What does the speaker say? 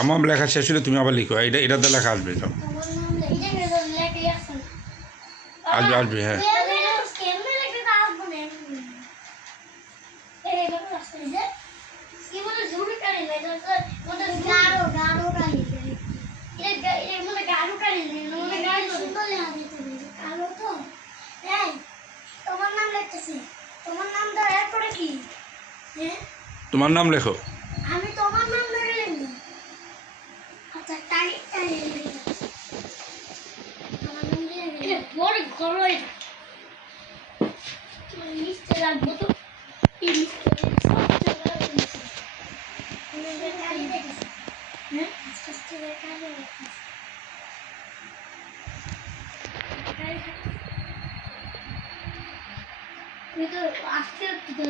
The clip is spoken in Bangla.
আমার লেখা শেষ হলে তুমি আবার লিখো, এটাতে লেখা আসবে সব। আসবে আসবে, হ্যাঁ। তোমার নাম লেখো। আমি তোমার নাম ধরে লিখবো। আচ্ছা টাই টাই আমার নাম দিয়ে এটা বড় ঘর এটা লিস্টে রাখবো তো এই লিস্টে সব জায়গা আছে আমি এটা টাই দেখেছি হ্যাঁ আস্তে আস্তে দেখা যাবে এটা আস্তে আস্তে